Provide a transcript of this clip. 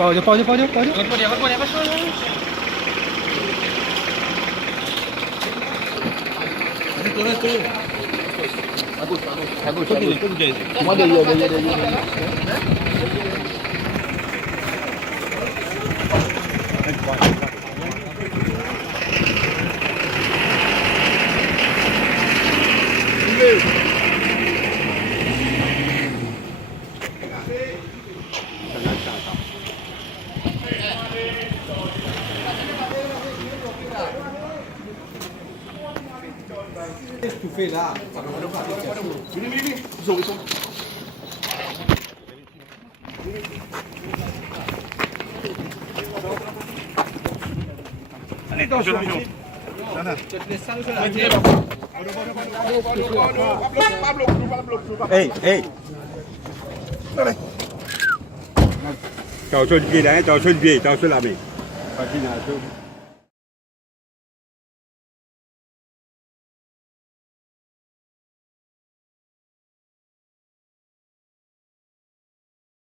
Power dia. Apa dia? Turun. Bagus. Cuma dia. Tu fais là. Vini. Zoom. Allez, attention. Hey. Chào xuân kia đấy, chào xuân về, chào xuân làm gì?